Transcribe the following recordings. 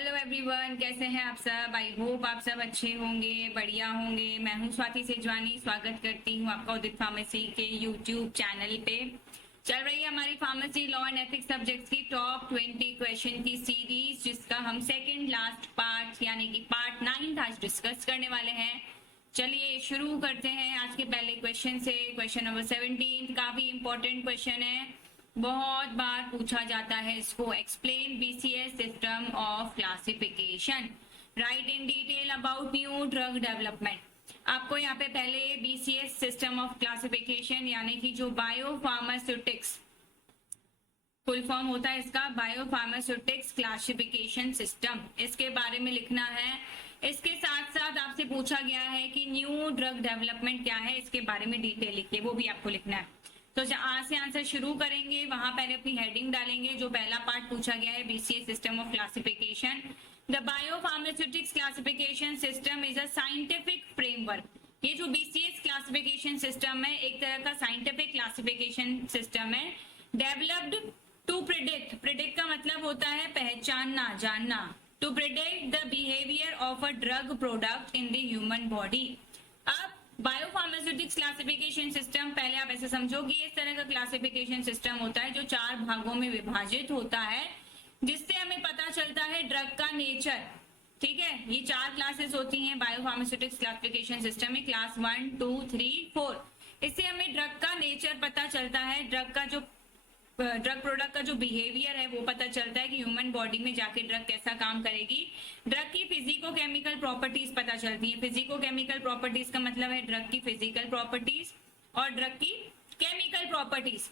Hello everyone, कैसे हैं आप सब। आई होप आप सब अच्छे होंगे, बढ़िया होंगे। मैं हूं स्वाति सेजवानी, स्वागत करती हूं आपका उदित फार्मेसी के यूट्यूब चैनल पे। चल रही है हमारी pharmacy law and ethics subjects की टॉप 20 क्वेश्चन की सीरीज, जिसका हम सेकंड लास्ट पार्ट यानी कि पार्ट 9 आज डिस्कस करने वाले हैं। चलिए शुरू करते हैं आज के पहले क्वेश्चन से। क्वेश्चन नंबर 17 काफी इंपॉर्टेंट क्वेश्चन है, बहुत बार पूछा जाता है इसको। Explain BCS system of classification, right in detail about new drug development. आपको यहाँ पे पहले बीसीएस सिस्टम ऑफ क्लासिफिकेशन यानी कि जो बायोफार्मास्यूटिक्स फुल फॉर्म होता है इसका, बायोफार्मास्यूटिक्स क्लासिफिकेशन सिस्टम, इसके बारे में लिखना है। इसके साथ साथ आपसे पूछा गया है कि न्यू ड्रग डेवलपमेंट क्या है, इसके बारे में डिटेल लिखिए, वो भी आपको लिखना है। तो आज से आंसर शुरू करेंगे, वहां पहले अपनी हेडिंग डालेंगे। जो पहला पार्ट पूछा गया है BCS system of classification, the biopharmaceutics classification system is a scientific framework. ये जो बीसीएस क्लासिफिकेशन सिस्टम है एक तरह का साइंटिफिक क्लासिफिकेशन सिस्टम है, डेवलप्ड टू प्रिडिक्ट, प्रिडिक्ट का मतलब होता है पहचानना, जानना, to predict the behaviour of a drug product in the human body. अब बायोफार्मास्यूटिक्स क्लासिफिकेशन सिस्टम, पहले आप ऐसे समझो कि इस तरह का क्लासिफिकेशन सिस्टम होता है जो 4 भागों में विभाजित होता है, जिससे हमें पता चलता है ड्रग का नेचर। ठीक है, ये 4 क्लासेस होती हैं बायोफार्मास्यूटिक्स क्लासिफिकेशन सिस्टम में, क्लास 1, 2, 3, 4। इससे हमें ड्रग का नेचर पता चलता है, ड्रग प्रोडक्ट का जो बिहेवियर है वो पता चलता है कि ह्यूमन बॉडी में जाके ड्रग कैसा काम करेगी। ड्रग की फिजिको केमिकल प्रॉपर्टीज पता चलती है। फिजिको केमिकल प्रॉपर्टीज का मतलब है ड्रग की फिजिकल प्रॉपर्टीज और ड्रग की केमिकल प्रॉपर्टीज।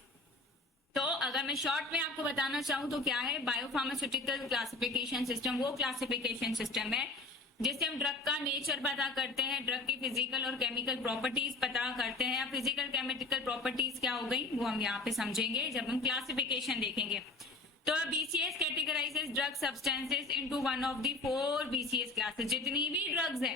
तो अगर मैं शॉर्ट में आपको बताना चाहूँ तो क्या है, बायोफार्मास्यूटिकल क्लासिफिकेशन सिस्टम वो क्लासिफिकेशन सिस्टम है जिससे हम ड्रग का नेचर पता करते हैं, ड्रग की फिजिकल और केमिकल प्रॉपर्टीज पता करते हैं। अब फिजिकल केमिकल प्रॉपर्टीज क्या हो गई वो हम यहाँ पे समझेंगे जब हम क्लासिफिकेशन देखेंगे। तो BCS categorises drug substances into one of the 4 BCS classes. जितनी भी ड्रग्स है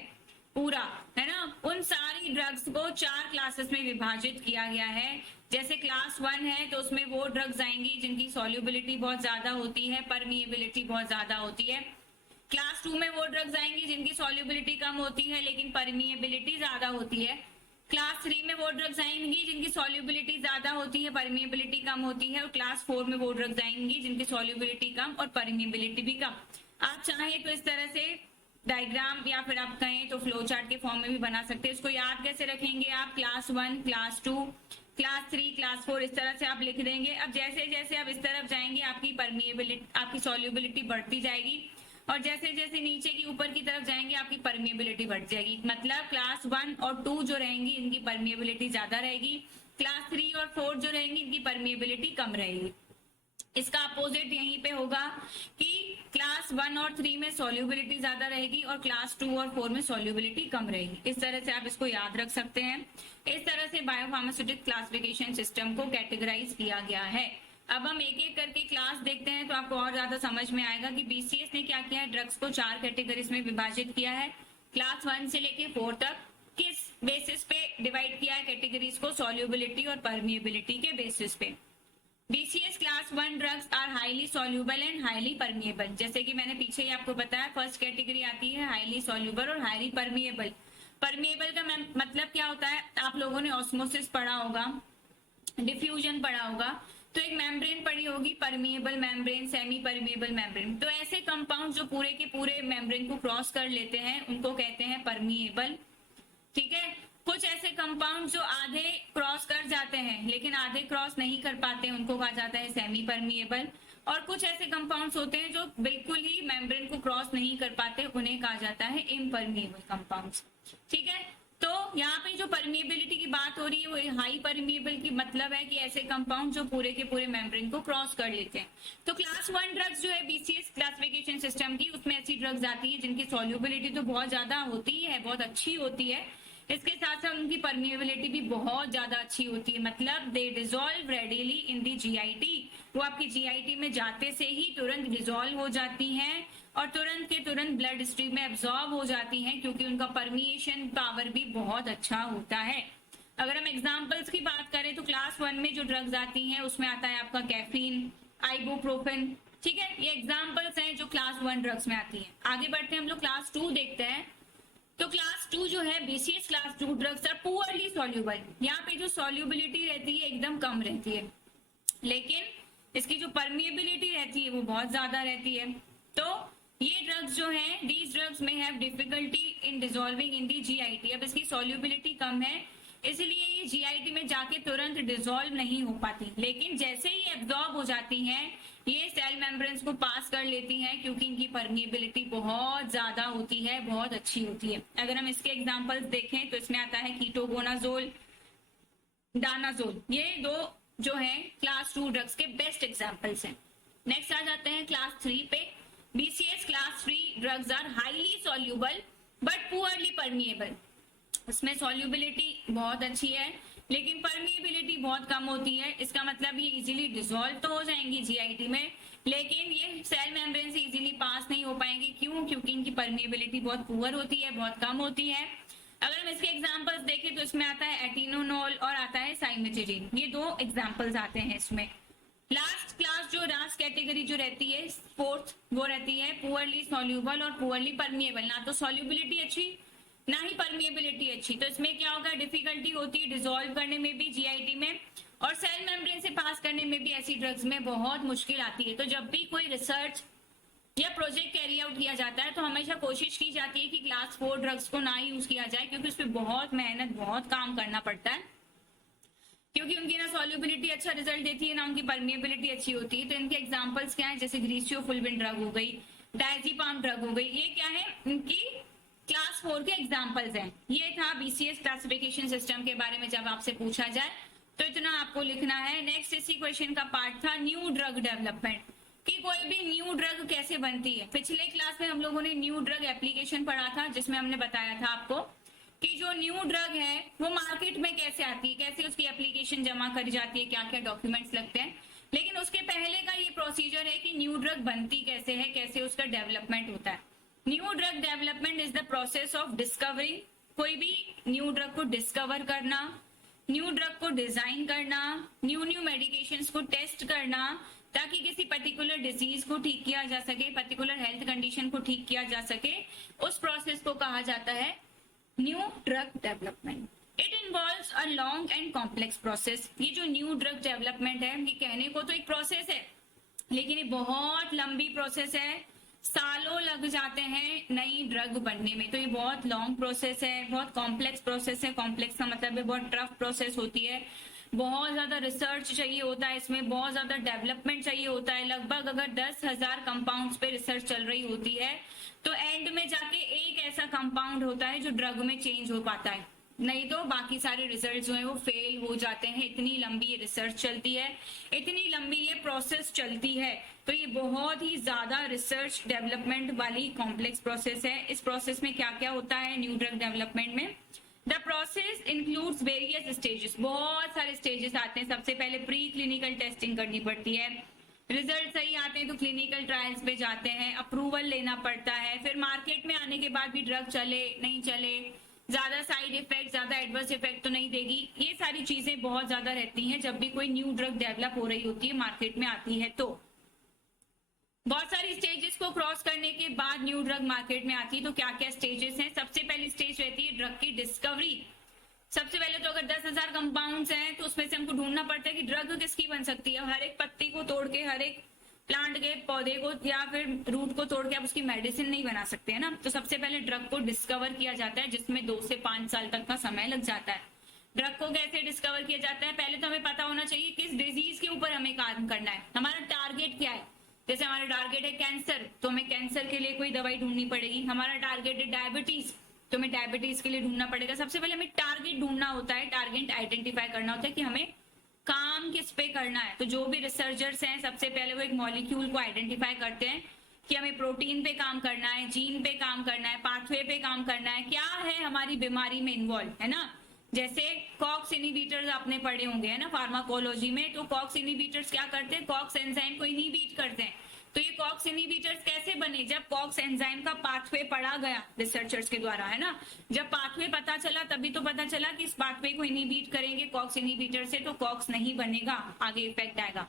पूरा है ना, उन सारी ड्रग्स को 4 क्लासेस में विभाजित किया गया है। जैसे क्लास 1 है तो उसमें वो ड्रग्स आएंगी जिनकी सॉल्युबिलिटी बहुत ज्यादा होती है, परमिएबिलिटी बहुत ज्यादा होती है। क्लास 2 में वो ड्रग्स आएंगी जिनकी सॉल्युबिलिटी कम होती है लेकिन परमिएबिलिटी ज्यादा होती है। क्लास 3 में वो ड्रग्स आएंगी जिनकी सॉल्युबिलिटी ज्यादा होती है, परमिएबिलिटी कम होती है। और क्लास 4 में वो ड्रग्स आएंगी जिनकी सॉल्युबिलिटी कम और परमिएबिलिटी भी कम। आप चाहें तो इस तरह से डायग्राम या फिर आप कहें तो फ्लो चार्ट के फॉर्म में भी बना सकते हैं। इसको याद कैसे रखेंगे आप, क्लास 1, क्लास 2, क्लास 3, क्लास 4, इस तरह से आप लिख देंगे। अब जैसे जैसे आप इस तरफ जाएंगे आपकी परमिएबिलिटी, आपकी सॉल्युबिलिटी बढ़ती जाएगी और जैसे जैसे नीचे की ऊपर की तरफ जाएंगे आपकी परमिएबिलिटी बढ़ जाएगी। मतलब क्लास 1 और 2 जो रहेंगी इनकी परमिएबिलिटी ज्यादा रहेगी, क्लास 3 और 4 जो रहेंगी इनकी परमिएबिलिटी कम रहेगी। इसका अपोजिट यहीं पे होगा कि क्लास 1 और 3 में सॉल्युबिलिटी ज्यादा रहेगी और क्लास 2 और 4 में सॉल्युबिलिटी कम रहेगी। इस तरह से आप इसको याद रख सकते हैं। इस तरह से बायोफार्मास्यूटिक क्लासिफिकेशन सिस्टम को कैटेगराइज किया गया है। अब हम एक एक करके क्लास देखते हैं तो आपको और ज्यादा समझ में आएगा कि बीसीएस ने क्या किया है, ड्रग्स को 4 कैटेगरीज में विभाजित किया है। क्लास 1 से लेके 4 तक किस बेसिस पे डिवाइड किया है कैटेगरीज को, सॉल्युबिलिटी और परमिएबिलिटी के बेसिस पे। BCS class 1 drugs are highly soluble and highly permeable. जैसे कि मैंने पीछे ही आपको बताया, फर्स्ट कैटेगरी आती है हाईली सॉल्युबल और हाईली परमिएबल। परमिएबल का मतलब क्या होता है, आप लोगों ने ऑस्मोसिस पढ़ा होगा, डिफ्यूजन पढ़ा होगा, तो एक मेम्ब्रेन पड़ी होगी, permeable membrane, semi permeable membrane. तो ऐसे कंपाउंड जो पूरे के पूरे मेम्ब्रेन को क्रॉस कर लेते हैं उनको कहते हैं परमिएबल। ठीक है, कुछ ऐसे कंपाउंड जो आधे क्रॉस कर जाते हैं लेकिन आधे क्रॉस नहीं कर पाते उनको कहा जाता है सेमी परमिएबल। और कुछ ऐसे कंपाउंड्स होते हैं जो बिल्कुल ही मेम्ब्रेन को क्रॉस नहीं कर पाते, उन्हें कहा जाता है इम्परमिएबल कंपाउंड्स। ठीक है, तो यहाँ पे जो परमिएबिलिटी की बात हो रही है वो हाई परमिएबल की मतलब है कि ऐसे कंपाउंड जो पूरे के पूरे मेम्ब्रेन को क्रॉस कर लेते हैं। तो क्लास 1 ड्रग्स जो है बीसीएस क्लासिफिकेशन सिस्टम की, उसमें ऐसी ड्रग्स आती है जिनकी सॉल्युबिलिटी तो बहुत ज्यादा होती है, बहुत अच्छी होती है, इसके साथ साथ उनकी परमिएबिलिटी भी बहुत ज्यादा अच्छी होती है। मतलब दे dissolve readily in the GIT, वो आपकी जीआईटी में जाते से ही तुरंत डिसॉल्व हो जाती हैं और तुरंत के तुरंत ब्लड स्ट्रीम में एब्जॉर्ब हो जाती हैं क्योंकि उनका परमिएशन पावर भी बहुत अच्छा होता है। अगर हम एग्जांपल्स की बात करें तो क्लास 1 में जो ड्रग्स आती हैं उसमें आता है आपका कैफीन, आइबुप्रोफेन, ठीक है, ये एग्जाम्पल्स हैं जो क्लास 1 ड्रग्स में आती हैं। आगे बढ़ते हैं हम लोग क्लास 2 देखते हैं। तो क्लास 2 जो है BCS class 2 drugs are poorly soluble. यहाँ पे जो सॉल्युबिलिटी रहती है एकदम कम रहती है, लेकिन इसकी जो परमिएबिलिटी रहती है वो बहुत ज्यादा रहती है। तो ये ड्रग्स जो हैं, these drugs may have difficulty in dissolving in the GIT. अब इसकी सॉल्युबिलिटी कम है, इसलिए ये जीआईटी में जाके तुरंत डिसॉल्व नहीं हो पाती, लेकिन जैसे ही एब्जॉर्ब हो जाती हैं ये सेल मेम्ब्रेन्स को पास कर लेती हैं, क्योंकि इनकी परमिएबिलिटी बहुत ज्यादा होती है, बहुत अच्छी होती है। अगर हम इसके एग्जांपल्स देखें तो इसमें आता है कीटोगोनाजोल, डानाजोल, ये दो जो है क्लास 2 ड्रग्स के बेस्ट एग्जांपल्स हैं। नेक्स्ट आ जाते हैं क्लास 3 पे। BCS class 3 drugs are highly soluble but poorly permeable. इसमें सॉल्युबिलिटी बहुत अच्छी है, लेकिन परमिएबिलिटी बहुत कम होती है। इसका मतलब ये इजीली डिसॉल्व तो हो जाएंगी जीआईटी में, लेकिन ये सेल मेम्ब्रेन से इजीली पास नहीं हो पाएंगे। क्यों? क्योंकि इनकी परमिएबिलिटी बहुत पुअर होती है, बहुत कम होती है। अगर हम इसके एग्जांपल्स देखें तो इसमें आता है एटिनोनोल और आता है साइमेटिडिन, ये दो एग्जांपल्स आते हैं इसमें। लास्ट क्लास जो लास्ट कैटेगरी जो रहती है फोर्थ, वो रहती है पुअरली सॉल्युबल और पुअरली परमिएबल। ना तो सॉल्युबिलिटी अच्छी ना ही परमिएबिलिटी अच्छी। तो इसमें क्या होगा, डिफिकल्टी होती है डिसॉल्व करने में भी जीआईटी में, और सेल मेम्ब्रेन से पास करने में भी ऐसी ड्रग्स में बहुत मुश्किल आती है। तो जब भी कोई रिसर्च या प्रोजेक्ट कैरी आउट किया जाता है तो हमेशा कोशिश की जाती है कि क्लास 4 ड्रग्स को ना यूज किया जाए, क्योंकि उस पर बहुत मेहनत बहुत काम करना पड़ता है, क्योंकि उनकी ना सॉल्युबिलिटी अच्छा रिजल्ट देती है ना उनकी परमिएबिलिटी अच्छी होती है। तो इनके एग्जांपल्स क्या है, जैसे ग्रीसियोफुल्विन ड्रग हो गई, डायजीपाम ड्रग हो गई, ये क्या है इनकी क्लास 4 के एग्जांपल्स हैं। ये था बीसीएस क्लासिफिकेशन सिस्टम के बारे में जब आपसे पूछा जाए तो इतना आपको लिखना है। नेक्स्ट इसी क्वेश्चन का पार्ट था न्यू ड्रग डेवलपमेंट, कि कोई भी न्यू ड्रग कैसे बनती है। पिछले क्लास में हम लोगों ने न्यू ड्रग एप्लीकेशन पढ़ा था, जिसमें हमने बताया था आपको कि जो न्यू ड्रग है वो मार्केट में कैसे आती है, कैसे उसकी एप्लीकेशन जमा करी जाती है, क्या क्या डॉक्यूमेंट्स लगते हैं। लेकिन उसके पहले का ये प्रोसीजर है कि न्यू ड्रग बनती कैसे है, कैसे उसका डेवलपमेंट होता है। New drug development is the process of discovering, कोई भी न्यू ड्रग को डिस्कवर करना, न्यू ड्रग को डिजाइन करना, न्यू मेडिकेशंस को टेस्ट करना, ताकि किसी पर्टिकुलर डिजीज को ठीक किया जा सके, पर्टिकुलर हेल्थ कंडीशन को ठीक किया जा सके। उस प्रोसेस को कहा जाता है new drug development. It involves a long and complex process. ये जो न्यू ड्रग डेवलपमेंट है, ये कहने को तो एक प्रोसेस है, लेकिन ये बहुत लंबी प्रोसेस है, सालों लग जाते हैं नई ड्रग बनने में। तो ये बहुत लॉन्ग प्रोसेस है, बहुत कॉम्प्लेक्स प्रोसेस है। कॉम्प्लेक्स का मतलब है बहुत टफ प्रोसेस होती है, बहुत ज्यादा रिसर्च चाहिए होता है, इसमें बहुत ज्यादा डेवलपमेंट चाहिए होता है। लगभग अगर 10,000 कंपाउंड्स पे रिसर्च चल रही होती है तो एंड में जाके एक ऐसा कंपाउंड होता है जो ड्रग में चेंज हो पाता है, नहीं तो बाकी सारे रिजल्ट जो है वो फेल हो जाते हैं। इतनी लंबी ये रिसर्च चलती है, इतनी लंबी ये प्रोसेस चलती है। तो ये बहुत ही ज्यादा रिसर्च डेवलपमेंट वाली कॉम्प्लेक्स प्रोसेस है। इस प्रोसेस में क्या क्या होता है न्यू ड्रग डेवलपमेंट में, the process includes various stages, बहुत सारे स्टेजेस आते हैं। सबसे पहले प्री क्लिनिकल टेस्टिंग करनी पड़ती है, रिजल्ट सही आते हैं तो क्लिनिकल ट्रायल्स पे जाते हैं, अप्रूवल लेना पड़ता है, फिर मार्केट में आने के बाद भी ड्रग चले नहीं चले, ज्यादा साइड इफेक्ट, ज्यादा एडवर्स इफेक्ट तो नहीं देगी, ये सारी चीजें बहुत ज्यादा रहती हैं जब भी कोई न्यू ड्रग डेवलप हो रही होती है, मार्केट में आती है। तो बहुत सारी स्टेजेस को क्रॉस करने के बाद न्यू ड्रग मार्केट में आती है। तो क्या क्या स्टेजेस हैं, सबसे पहली स्टेज रहती है ड्रग की डिस्कवरी। सबसे पहले तो अगर 10,000 कंपाउंड्स हैं तो उसमें से हमको ढूंढना पड़ता है कि ड्रग किसकी बन सकती है। हर एक पत्ती को तोड़ के, हर एक प्लांट के पौधे को या फिर रूट को तोड़ के आप उसकी मेडिसिन नहीं बना सकते है ना। तो सबसे पहले ड्रग को डिस्कवर किया जाता है, जिसमें 2 से 5 साल तक का समय लग जाता है। ड्रग को कैसे डिस्कवर किया जाता है, पहले तो हमें पता होना चाहिए किस डिजीज के ऊपर हमें काम करना है, हमारा टारगेट क्या है। जैसे हमारा टारगेट है कैंसर, तो हमें कैंसर के लिए कोई दवाई ढूंढनी पड़ेगी। हमारा टारगेट है डायबिटीज, तो हमें डायबिटीज के लिए ढूंढना पड़ेगा। सबसे पहले हमें टारगेट ढूंढना होता है, टारगेट आइडेंटिफाई करना होता है कि हमें काम किस पे करना है। तो जो भी रिसर्चर्स हैं सबसे पहले वो एक मॉलिक्यूल को आइडेंटिफाई करते हैं कि हमें प्रोटीन पे काम करना है, जीन पे काम करना है, पाथवे पे काम करना है, क्या है हमारी बीमारी में इन्वॉल्व, है ना। जैसे कॉक्स इनिबिटर्स आपने पढ़े होंगे, है ना, फार्माकोलॉजी में। तो कॉक्स इनिबिटर्स क्या करते हैं, कॉक्स एंजाइम को इनिबिट करते हैं। तो ये कॉक्स इनिबिटर्स कैसे बने, जब कॉक्स एंजाइम का पाथवे पढ़ा गया रिसर्चर्स के द्वारा, है ना। जब पाथवे पता चला तभी तो पता चला कि इस पाथवे को इनिबिट करेंगे कॉक्स इनिबिटर से तो कॉक्स नहीं बनेगा, आगे इफेक्ट आएगा।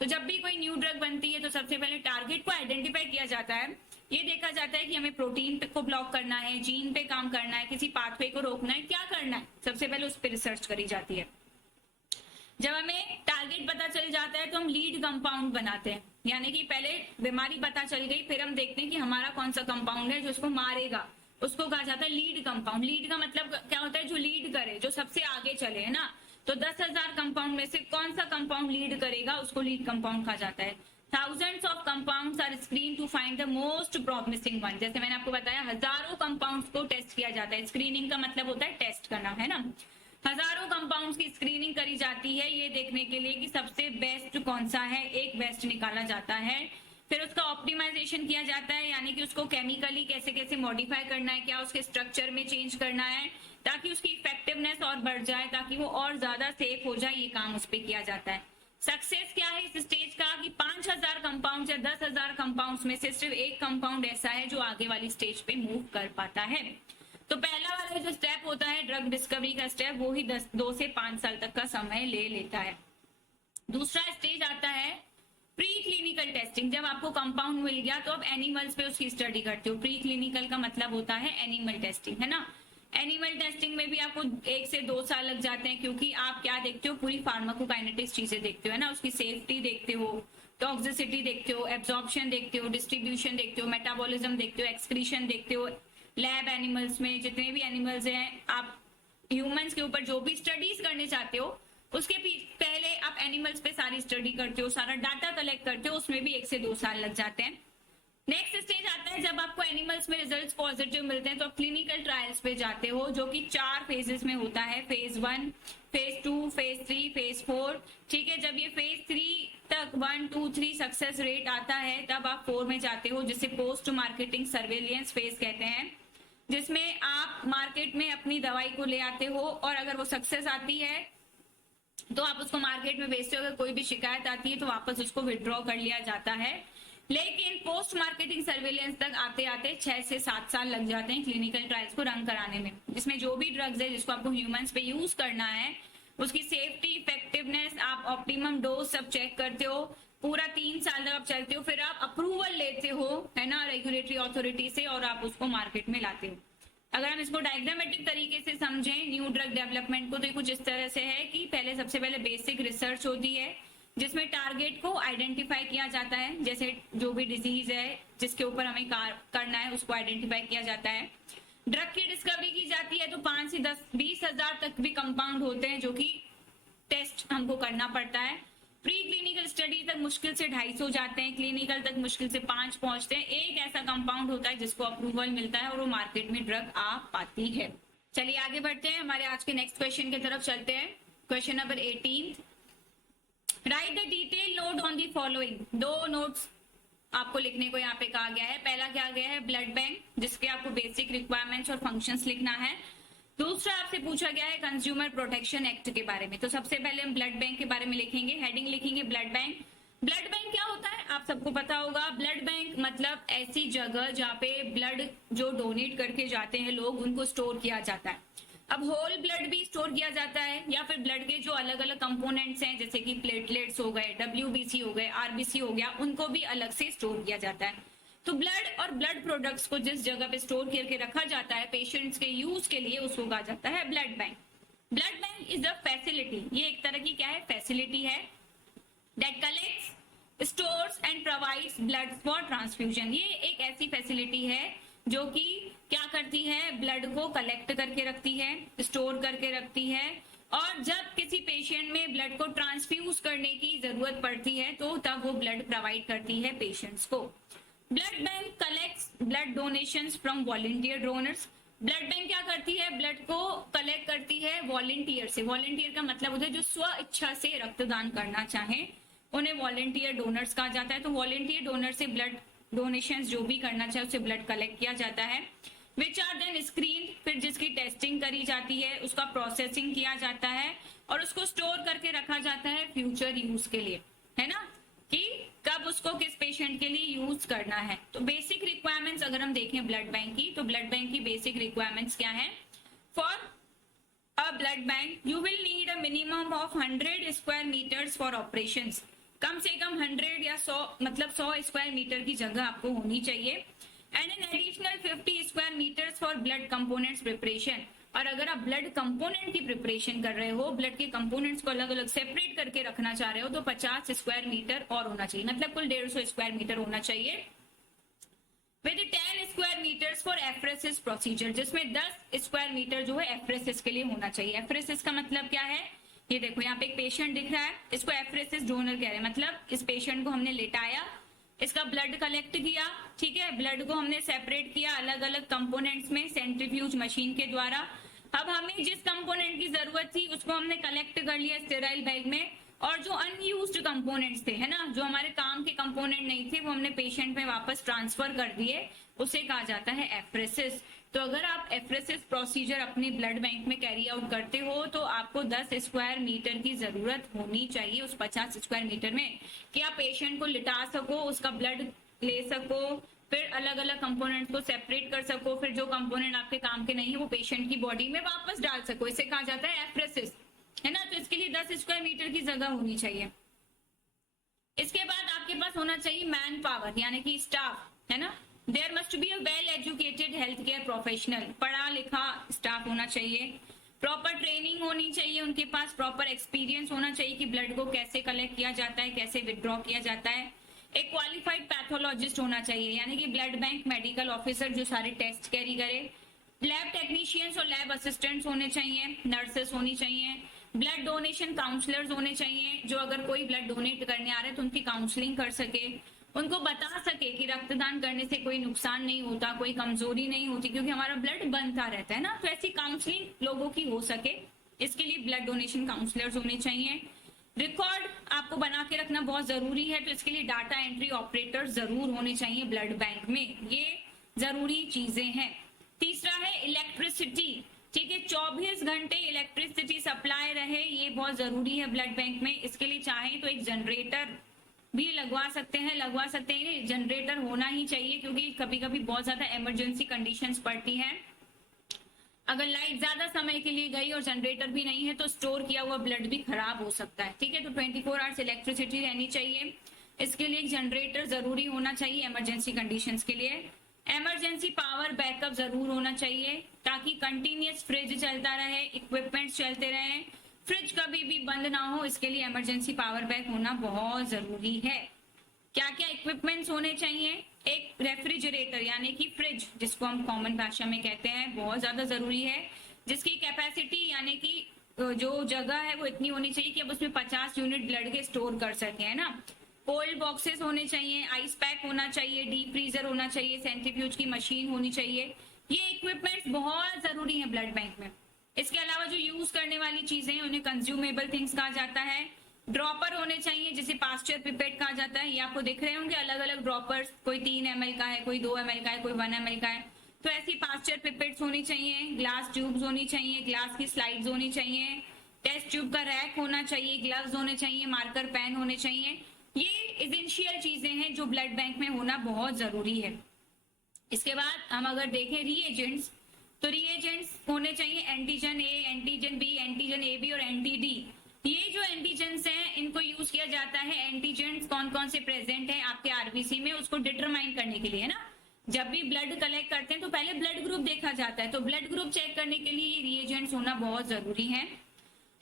तो जब भी कोई न्यू ड्रग बनती है तो सबसे पहले टारगेट को आइडेंटिफाई किया जाता है, ये देखा जाता है कि हमें प्रोटीन को ब्लॉक करना है, जीन पे काम करना है, किसी पाथवे को रोकना है, क्या करना है, सबसे पहले उस पर रिसर्च करी जाती है। जब हमें टारगेट पता चल जाता है तो हम लीड कंपाउंड बनाते हैं, यानी कि पहले बीमारी पता चल गई, फिर हम देखते हैं कि हमारा कौन सा कंपाउंड है जो उसको मारेगा, उसको कहा जाता है लीड कंपाउंड। लीड का मतलब क्या होता है, जो लीड करे, जो सबसे आगे चले, है ना। तो 10,000 कंपाउंड में से कौन सा कंपाउंड लीड करेगा उसको लीड कंपाउंड कहा जाता है। Thousands of compounds are screened to find the most promising one। जैसे मैंने आपको बताया हजारों कंपाउंड्स को टेस्ट किया जाता है। स्क्रीनिंग का मतलब होता है टेस्ट करना, है ना। हजारों कंपाउंड्स की स्क्रीनिंग करी जाती है ये देखने के लिए कि सबसे बेस्ट कौन सा है, एक बेस्ट निकाला जाता है। फिर उसका ऑप्टिमाइजेशन किया जाता है, यानी कि उसको केमिकली कैसे कैसे मॉडिफाई करना है, क्या उसके स्ट्रक्चर में चेंज करना है ताकि उसकी इफेक्टिवनेस और बढ़ जाए, ताकि वो और ज्यादा सेफ हो जाए, ये काम उस पर किया जाता है। सक्सेस क्या है इस स्टेज का कि 5,000 कंपाउंड या 10,000 कंपाउंड्स में से सिर्फ एक कंपाउंड ऐसा है जो आगे वाली स्टेज पे मूव कर पाता है। तो पहला वाला जो स्टेप होता है ड्रग डिस्कवरी का स्टेप, वो ही 2 से 5 साल तक का समय ले लेता है। दूसरा स्टेज आता है प्री क्लिनिकल टेस्टिंग। जब आपको कंपाउंड मिल गया तो आप एनिमल्स पे उसकी स्टडी करते हो। प्री क्लिनिकल का मतलब होता है एनिमल टेस्टिंग, है ना। एनिमल टेस्टिंग में भी आपको 1 से 2 साल लग जाते हैं, क्योंकि आप क्या देखते हो, पूरी फार्माकोकाइनेटिक्स चीजें देखते हो, है ना। उसकी सेफ्टी देखते हो, टॉक्सिसिटी देखते हो, एब्जॉर्प्शन देखते हो, डिस्ट्रीब्यूशन देखते हो, मेटाबॉलिज्म देखते हो, एक्सक्रीशन देखते हो। लैब एनिमल्स में जितने भी एनिमल्स हैं, आप ह्यूमंस के ऊपर जो भी स्टडीज करने चाहते हो उसके पहले आप एनिमल्स पे सारी स्टडी करते हो, सारा डाटा कलेक्ट करते हो, उसमें भी 1 से 2 साल लग जाते हैं। नेक्स्ट स्टेज आता है जब आपको एनिमल्स में रिजल्ट्स पॉजिटिव मिलते हैं तो आप क्लिनिकल ट्रायल्स पे जाते हो, जो कि 4 फेजेस में होता है। Phase 1, phase 2, phase 3, phase 4। ठीक है, जब ये फेज 3 तक 1, 2, 3 सक्सेस रेट आता है तब आप 4 में जाते हो, जिसे पोस्ट मार्केटिंग सर्वेलियंस फेज कहते हैं, जिसमें आप मार्केट में अपनी दवाई को ले आते हो और अगर वो सक्सेस आती है तो आप उसको मार्केट में बेचते हो। अगर कोई भी शिकायत आती है तो वापस उसको विड्रॉ कर लिया जाता है। लेकिन पोस्ट मार्केटिंग सर्वेलेंस तक आते आते 6 से 7 साल लग जाते हैं क्लिनिकल ट्रायल्स को रन कराने में, जिसमें जो भी ड्रग्स है जिसको आपको ह्यूमंस पे यूज करना है उसकी सेफ्टी, इफेक्टिवनेस, आप ऑप्टिमम डोज सब चेक करते हो। पूरा 3 साल तक आप चलते हो, फिर आप अप्रूवल लेते हो, है ना, रेगुलेटरी अथॉरिटी से, और आप उसको मार्केट में लाते हो। अगर हम इसको डायग्रामेटिक तरीके से समझें न्यू ड्रग डेवलपमेंट को, तो कुछ इस तरह से है कि पहले सबसे पहले बेसिक रिसर्च होती है जिसमें टारगेट को आइडेंटिफाई किया जाता है, जैसे जो भी डिजीज है जिसके ऊपर हमें करना है उसको आइडेंटिफाई किया जाता है। ड्रग की डिस्कवरी की जाती है तो 5 से 10-20 हजार तक भी कंपाउंड होते हैं जो कि टेस्ट हमको करना पड़ता है। प्री क्लिनिकल स्टडी तक मुश्किल से 250 जाते हैं, क्लिनिकल तक मुश्किल से 5 पहुंचते हैं। एक ऐसा कंपाउंड होता है जिसको अप्रूवल मिलता है और वो मार्केट में ड्रग आ पाती है। चलिए आगे बढ़ते हैं, हमारे आज के नेक्स्ट क्वेश्चन की तरफ चलते हैं। Question number 18, right the detail note on the following. 2 notes आपको लिखने को यहाँ पे कहा गया है। पहला क्या गया है, ब्लड बैंक, जिसके आपको बेसिक रिक्वायरमेंट्स और फंक्शंस लिखना है। दूसरा आपसे पूछा गया है कंज्यूमर प्रोटेक्शन एक्ट के बारे में। तो सबसे पहले हम ब्लड बैंक के बारे में लिखेंगे, हेडिंग लिखेंगे ब्लड बैंक। ब्लड बैंक क्या होता है आप सबको पता होगा। ब्लड बैंक मतलब ऐसी जगह जहाँ पे ब्लड जो डोनेट करके जाते हैं लोग, उनको स्टोर किया जाता है। अब होल ब्लड भी स्टोर किया जाता है, या फिर ब्लड के जो अलग अलग कंपोनेंट्स हैं जैसे कि प्लेटलेट्स हो गए, WBC हो गए, RBC हो गया, उनको भी अलग से स्टोर किया जाता है। तो ब्लड और ब्लड प्रोडक्ट्स को जिस जगह पे स्टोर करके रखा जाता है पेशेंट्स के यूज के लिए, उसको कहा जाता है blood bank. Blood bank is a facility, ये एक तरह की क्या है, फैसिलिटी है, that collects, stores and provides blood for transfusion. ये एक ऐसी फैसिलिटी है जो कि क्या करती है, ब्लड को कलेक्ट करके रखती है, स्टोर करके रखती है, और जब किसी पेशेंट में ब्लड को ट्रांसफ्यूज करने की जरूरत पड़ती है तो तब वो ब्लड प्रोवाइड करती है पेशेंट्स को। Blood bank collects blood donations from volunteer donors. Blood bank क्या करती है, ब्लड को कलेक्ट करती है वॉलंटियर से। वॉलंटियर का मतलब होता है जो स्व इच्छा से रक्तदान करना चाहे, उन्हें वॉलंटियर डोनर्स कहा जाता है। तो वॉलंटियर डोनर से ब्लड डोनेशंस जो भी करना चाहे उससे ब्लड कलेक्ट किया जाता है। विच आर देन स्क्रीन, फिर जिसकी टेस्टिंग करी जाती है, उसका प्रोसेसिंग किया जाता है और उसको स्टोर करके रखा जाता है फ्यूचर यूज के लिए, है ना, कि कब उसको किस पेशेंट के लिए यूज करना है। तो बेसिक रिक्वायरमेंट्स अगर हम देखें ब्लड बैंक की, तो ब्लड बैंक की बेसिक रिक्वायरमेंट्स क्या है। For a blood bank you will need a minimum of 100 square metres for operations. कम से कम 100 या 100 मतलब 100 स्क्वायर मीटर की जगह आपको होनी चाहिए। And an additional 50 square metres for blood components preparation. और अगर आप ब्लड कंपोनेंट की प्रिपरेशन कर रहे हो, ब्लड के कंपोनेंट्स को अलग अलग सेपरेट करके रखना चाह रहे हो, तो 50 स्क्वायर मीटर और होना चाहिए, मतलब कुल 150 स्क्वायर मीटर होना चाहिए। With 10 square metres for apheresis procedure, जिसमें 10 स्क्वायर मीटर जो है एफ्रेसिस के लिए होना चाहिए। एफ्रेसिस का मतलब क्या है, ये देखो यहाँ पे एक पेशेंट दिख रहा है, इसको एफ्रेसिस डोनर कह रहे हैं, मतलब इस पेशेंट को हमने लेटाया, इसका ब्लड कलेक्ट किया, ठीक है, ब्लड को हमने सेपरेट किया अलग अलग कंपोनेंट्स में सेंट्रीफ्यूज मशीन के द्वारा। अब हमें जिस कंपोनेंट की जरूरत थी उसको हमने कलेक्ट कर लिया स्टेराइल बैग में, और जो अनयूज्ड कंपोनेंट्स थे, है ना, जो हमारे काम के कंपोनेंट नहीं थे, वो हमने पेशेंट में वापस ट्रांसफर कर दिए, उसे कहा जाता है एफ्रेसिस। तो अगर आप एफ्रेसिस प्रोसीजर अपने ब्लड बैंक में कैरी आउट करते हो तो आपको 10 स्क्वायर मीटर की जरूरत होनी चाहिए उस 50 स्क्वायर मीटर में, कि आप पेशेंट को लिटा सको, उसका ब्लड ले सको, फिर अलग अलग कंपोनेंट्स को सेपरेट कर सको, फिर जो कंपोनेंट आपके काम के नहीं है वो पेशेंट की बॉडी में वापस डाल सको, इसे कहा जाता है एफ्रेसिस, है ना। तो इसके लिए 10 स्क्वायर मीटर की जगह होनी चाहिए। इसके बाद आपके पास होना चाहिए मैन पावर, यानी कि स्टाफ, है ना। There must be a well educated health care professional, पढ़ा लिखा स्टाफ होना चाहिए, प्रॉपर ट्रेनिंग होनी चाहिए उनके पास, प्रॉपर एक्सपीरियंस होना चाहिए कि ब्लड को कैसे कलेक्ट किया जाता है, कैसे विदड्रॉ किया जाता है। एक क्वालिफाइड पैथोलॉजिस्ट होना चाहिए, यानी कि ब्लड बैंक मेडिकल ऑफिसर जो सारे टेस्ट कैरी करे। लैब टेक्नीशियंस और लैब असिस्टेंट्स होने चाहिए, नर्सेस होनी चाहिए, ब्लड डोनेशन काउंसलर्स होने चाहिए, जो अगर कोई ब्लड डोनेट करने आ रहे हैं तो उनकी काउंसलिंग कर सके, उनको बता सके कि रक्तदान करने से कोई नुकसान नहीं होता, कोई कमजोरी नहीं होती, क्योंकि हमारा ब्लड बनता रहता है ना। तो ऐसी काउंसलिंग लोगों की हो सके, इसके लिए ब्लड डोनेशन काउंसलर्स होने चाहिए। रिकॉर्ड आपको बना के रखना बहुत जरूरी है, तो इसके लिए डाटा एंट्री ऑपरेटर जरूर होने चाहिए ब्लड बैंक में, ये जरूरी चीजें हैं। तीसरा है इलेक्ट्रिसिटी, ठीक है, 24 घंटे इलेक्ट्रिसिटी सप्लाई रहे, ये बहुत जरूरी है ब्लड बैंक में। इसके लिए चाहे तो एक जनरेटर भी लगवा सकते हैं, जनरेटर होना ही चाहिए, क्योंकि कभी कभी बहुत ज्यादा इमरजेंसी कंडीशंस पड़ती हैं, अगर लाइट ज्यादा समय के लिए गई और जनरेटर भी नहीं है तो स्टोर किया हुआ ब्लड भी खराब हो सकता है, ठीक है। तो 24 आवर्स इलेक्ट्रिसिटी रहनी चाहिए, इसके लिए एक जनरेटर जरूरी होना चाहिए इमरजेंसी कंडीशंस के लिए। इमरजेंसी पावर बैकअप जरूर होना चाहिए, ताकि कंटिन्यूअस फ्रिज चलता रहे, इक्विपमेंट्स चलते रहे, फ्रिज कभी भी बंद ना हो, इसके लिए इमरजेंसी पावर बैक होना बहुत जरूरी है। क्या क्या इक्विपमेंट्स होने चाहिए, एक रेफ्रिजरेटर यानी कि फ्रिज, जिसको हम कॉमन भाषा में कहते हैं, बहुत ज्यादा जरूरी है, जिसकी कैपेसिटी यानी कि जो जगह है वो इतनी होनी चाहिए कि अब उसमें 50 यूनिट ब्लड के स्टोर कर सके, है ना। कोल्ड बॉक्सेस होने चाहिए, आइस पैक होना चाहिए, डीप फ्रीजर होना चाहिए, सेंट्रीफ्यूज की मशीन होनी चाहिए, ये इक्विपमेंट्स बहुत जरूरी है ब्लड बैंक में। इसके अलावा जो यूज करने वाली चीजें हैं उन्हें कंज्यूमेबल थिंग्स कहा जाता है। ड्रॉपर होने चाहिए, जिसे पास्चर पिपेट कहा जाता है, ये आपको दिख रहे होंगे अलग अलग ड्रॉपर्स, कोई 3 ml का है, कोई 2 ml का है, कोई 1 ml का है, तो ऐसी पास्चर पिपेट्स होनी चाहिए। ग्लास ट्यूब्स होनी चाहिए, ग्लास की स्लाइड्स होनी चाहिए, टेस्ट ट्यूब का रैक होना चाहिए, ग्लव्स होने चाहिए, मार्कर पेन होने चाहिए, ये एसेंशियल चीजें हैं जो ब्लड बैंक में होना बहुत जरूरी है। इसके बाद हम अगर देखें रिएजेंट्स, तो रिएजेंट्स होने चाहिए antigen A, antigen B, antigen A B और एंटीडी। ये जो एंटीजेंस हैं इनको यूज किया जाता है एंटीजेंस कौन कौन से प्रेजेंट है आपके आरबीसी में उसको डिटरमाइन करने के लिए, है ना। जब भी ब्लड कलेक्ट करते हैं तो पहले ब्लड ग्रुप देखा जाता है, तो ब्लड ग्रुप चेक करने के लिए ये रिएजेंट्स होना बहुत जरूरी है।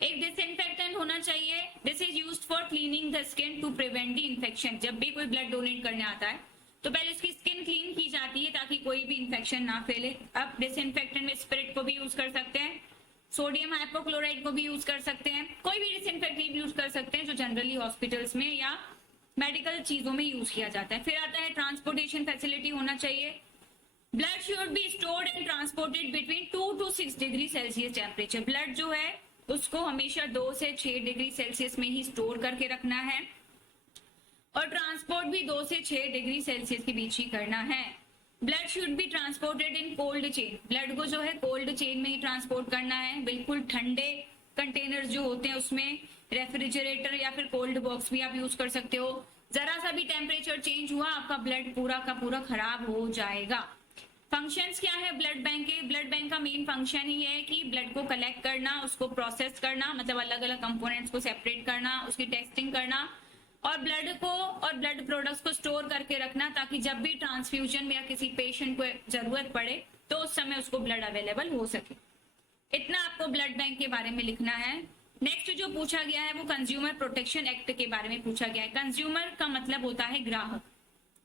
एक डिसइंफेक्टेंट होना चाहिए, this is used for cleaning the skin to prevent the infection. जब भी कोई ब्लड डोनेट करने आता है तो पहले उसकी स्किन क्लीन की जाती है ताकि कोई भी इन्फेक्शन ना फैले। अब डिसइंफेक्टेंट में स्पिरिट को भी यूज कर सकते हैं, सोडियम हाइपोक्लोराइड को भी यूज कर सकते हैं, कोई भी डिसइंफेक्टेंट यूज कर सकते हैं जो जनरली हॉस्पिटल्स में या मेडिकल चीजों में यूज किया जाता है। फिर आता है ट्रांसपोर्टेशन फैसिलिटी होना चाहिए, blood should be stored and transported between 2 to 6 degree Celsius temperature. Blood जो है उसको हमेशा 2 से 6 डिग्री सेल्सियस में ही स्टोर करके रखना है और ट्रांसपोर्ट भी 2 से 6 डिग्री सेल्सियस के बीच ही करना है। Blood should be transported in cold chain, blood को जो है कोल्ड चेन में ही ट्रांसपोर्ट करना है, बिल्कुल ठंडे कंटेनर्स जो होते हैं उसमें, रेफ्रिजरेटर या फिर कोल्ड बॉक्स भी आप यूज कर सकते हो। जरा सा भी टेम्परेचर चेंज हुआ आपका ब्लड पूरा का पूरा खराब हो जाएगा। फंक्शंस क्या है ब्लड बैंक के, ब्लड बैंक का मेन फंक्शन ही है कि ब्लड को कलेक्ट करना, उसको प्रोसेस करना, मतलब अलग अलग कंपोनेंट्स को सेपरेट करना, उसकी टेस्टिंग करना, और ब्लड प्रोडक्ट्स को स्टोर करके रखना, ताकि जब भी ट्रांसफ्यूजन में या किसी पेशेंट को जरूरत पड़े तो उस समय उसको ब्लड अवेलेबल हो सके। इतना आपको ब्लड बैंक के बारे में लिखना है। नेक्स्ट जो पूछा गया है वो कंज्यूमर प्रोटेक्शन एक्ट के बारे में पूछा गया है। कंज्यूमर का मतलब होता है ग्राहक,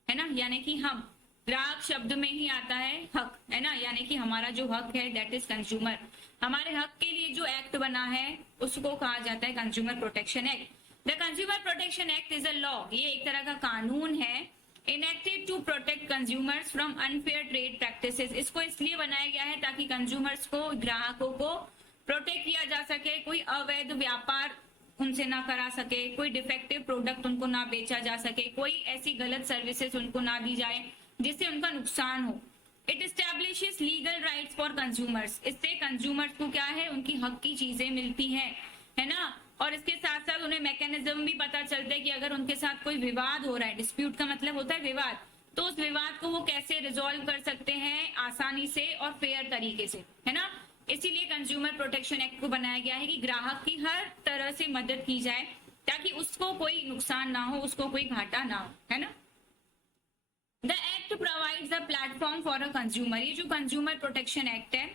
है ना, यानी कि हम, ग्राहक शब्द में ही आता है हक, है ना, यानी कि हमारा जो हक है दैट इज कंज्यूमर। हमारे हक के लिए जो एक्ट बना है उसको कहा जाता है consumer protection act. The consumer protection act is a law, ये एक तरह का कानून है, enacted to protect consumers from unfair trade practices. इसको इसलिए बनाया गया है ताकि कंज्यूमर्स को, ग्राहकों को प्रोटेक्ट किया जा सके, कोई अवैध व्यापार उनसे ना करा सके, कोई डिफेक्टिव प्रोडक्ट उनको ना बेचा जा सके, कोई ऐसी गलत सर्विसेज उनको ना दी जाए जिससे उनका नुकसान हो। It establishes legal rights for consumers, इससे कंज्यूमर्स को क्या है, उनकी हक की चीजें मिलती हैं, है ना, और इसके साथ साथ उन्हें मैकेनिज्म भी पता चलता है कि अगर उनके साथ कोई विवाद हो रहा है, डिस्प्यूट का मतलब होता है विवाद, तो उस विवाद को वो कैसे रिजॉल्व कर सकते हैं आसानी से और फेयर तरीके से, है ना। इसीलिए कंज्यूमर प्रोटेक्शन एक्ट को बनाया गया है कि ग्राहक की हर तरह से मदद की जाए ताकि उसको कोई नुकसान ना हो, उसको कोई घाटा ना हो, है ना। The act provides a platform for a consumer, ये जो कंज्यूमर प्रोटेक्शन एक्ट है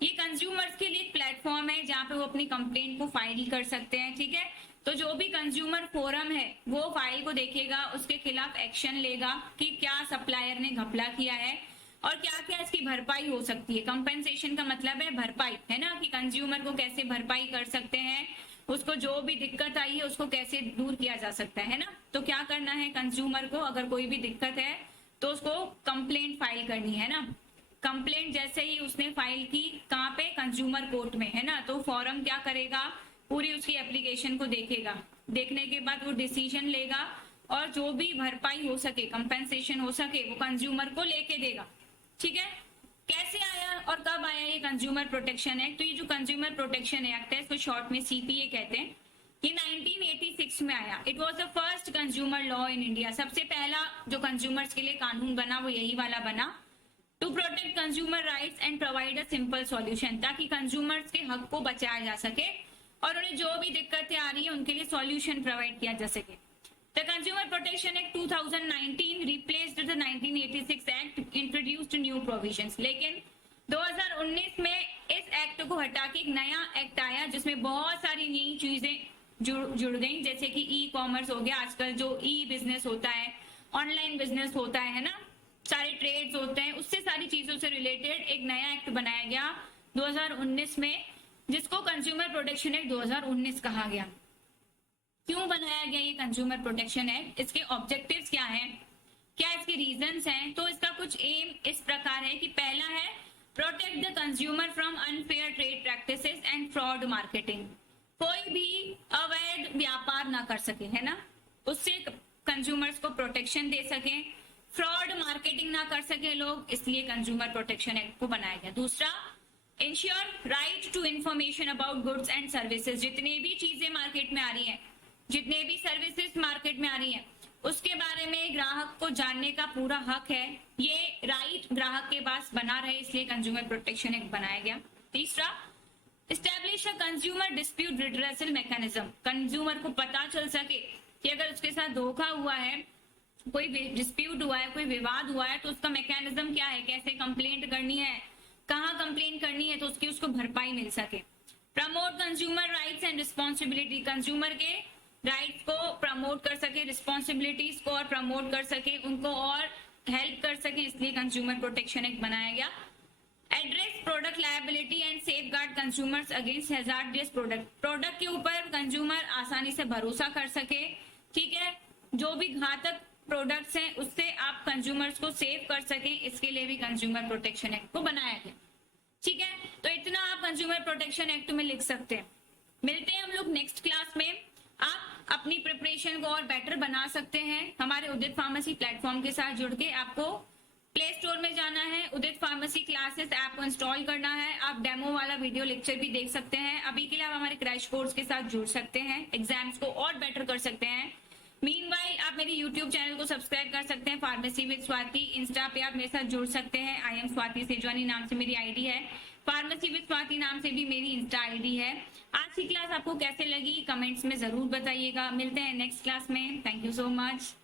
ये कंज्यूमर्स के लिए एक प्लेटफॉर्म है जहाँ पे वो अपनी कंप्लेंट को फाइल कर सकते हैं, ठीक है। तो जो भी कंज्यूमर फोरम है वो फाइल को देखेगा, उसके खिलाफ एक्शन लेगा कि क्या सप्लायर ने घपला किया है और क्या क्या इसकी भरपाई हो सकती है। कंपेंसेशन का मतलब है भरपाई, है ना, कि कंज्यूमर को कैसे भरपाई कर सकते हैं, उसको जो भी दिक्कत आई है उसको कैसे दूर किया जा सकता है ना। तो क्या करना है कंज्यूमर को, अगर कोई भी दिक्कत है तो उसको कंप्लेंट फाइल करनी है ना। कंप्लेंट जैसे ही उसने फाइल की, कहाँ पे, कंज्यूमर कोर्ट में, है ना, तो फॉरम क्या करेगा, पूरी उसकी एप्लीकेशन को देखेगा, देखने के बाद वो डिसीजन लेगा और जो भी भरपाई हो सके, कंपेंसेशन हो सके, वो कंज्यूमर को लेके देगा, ठीक है। कैसे आया और कब आया ये कंज्यूमर प्रोटेक्शन एक्ट, तो ये जो कंज्यूमर प्रोटेक्शन एक्ट है इसको शॉर्ट में सीपीए कहते हैं, ये 1986 में आया। It was the first consumer law in India, सबसे पहला जो कंज्यूमर्स के लिए कानून बना वो यही वाला बना। To protect consumer rights and provide a simple solution, ताकि कंज्यूमर्स के हक को बचाया जा सके और उन्हें जो भी दिक्कतें आ रही है उनके लिए सॉल्यूशन प्रोवाइड किया जा सके। The consumer protection act 2019 replaced the 1986 act, introduced new provisions. लेकिन 2019 में इस एक्ट को हटा के एक नया एक्ट आया जिसमें बहुत सारी नई चीजें जुड़ गई, जैसे कि ई कॉमर्स हो गया, आजकल जो ई बिजनेस होता है, ऑनलाइन बिजनेस होता है ना, सारे ट्रेड्स होते हैं, उससे सारी चीजों से रिलेटेड एक नया एक्ट बनाया गया 2019 में, जिसको कंज्यूमर प्रोटेक्शन एक्ट 2019 कहा गया। क्यों बनाया गया ये कंज्यूमर प्रोटेक्शन एक्ट, इसके ऑब्जेक्टिव्स क्या हैं, क्या इसके रीजंस हैं, तो इसका कुछ एम इस प्रकार है कि पहला है protect the consumer from unfair trade practices and fraud marketing, कोई भी अवैध व्यापार ना कर सके, है ना, उससे कंज्यूमर्स को प्रोटेक्शन दे सके, फ्रॉड मार्केटिंग ना कर सके लोग, इसलिए कंज्यूमर प्रोटेक्शन एक्ट को बनाया गया। दूसरा, ensure right to information about goods and services, जितनी भी चीजें मार्केट में आ रही हैं, जितने भी सर्विसेज मार्केट में आ रही हैं, उसके बारे में ग्राहक को जानने का पूरा हक है, ये राइट ग्राहक के पास बना रहे, इसलिए कंज्यूमर प्रोटेक्शन एक्ट बनाया गया। तीसरा, establish a consumer dispute redressal mechanism, consumer को पता चल सके कि अगर उसके साथ धोखा हुआ है, कोई डिस्प्यूट हुआ है, कोई विवाद हुआ है, तो उसका मैकेनिज्म क्या है, कैसे कंप्लेंट करनी है, कहाँ कंप्लेंट करनी है, तो उसकी उसको भरपाई मिल सके। Promote consumer rights and responsibility, consumer के राइट्स को प्रमोट कर सके, रिस्पॉन्सिबिलिटीज को और प्रमोट कर सके, उनको और हेल्प कर सके, इसलिए कंज्यूमर प्रोटेक्शन एक्ट बनाया गया। Address product liability and safeguard consumers against hazardous product, product के ऊपर कंज्यूमर आसानी से भरोसा कर सके, ठीक है, जो भी घातक प्रोडक्ट्स हैं उससे आप कंज्यूमर्स को सेव कर सकें, इसके लिए भी कंज्यूमर प्रोटेक्शन एक्ट को बनाया गया, ठीक है। तो इतना आप कंज्यूमर प्रोटेक्शन एक्ट में लिख सकते हैं। मिलते हैं हम लोग नेक्स्ट क्लास में, आप अपनी प्रिपरेशन को और बेटर बना सकते हैं हमारे उदित फार्मेसी प्लेटफॉर्म के साथ जुड़ के। आपको प्ले स्टोर में जाना है, उदित फार्मेसी क्लासेस ऐप को इंस्टॉल करना है, आप डेमो वाला वीडियो लेक्चर भी देख सकते हैं। अभी के लिए आप हमारे क्रैश कोर्स के साथ जुड़ सकते हैं, एग्जाम्स को और बेटर कर सकते हैं। मीनवाइल आप मेरे यूट्यूब चैनल को सब्सक्राइब कर सकते हैं, फार्मेसी विद स्वाति। इंस्टा पे आप मेरे साथ जुड़ सकते हैं, आई एम स्वाति सेजवानी नाम से मेरी आईडी है। फार्मेसी विद स्वाति नाम से भी मेरी इंस्टा आईडी है। आज की क्लास आपको कैसे लगी कमेंट्स में जरूर बताइएगा। मिलते हैं नेक्स्ट क्लास में। Thank you so much.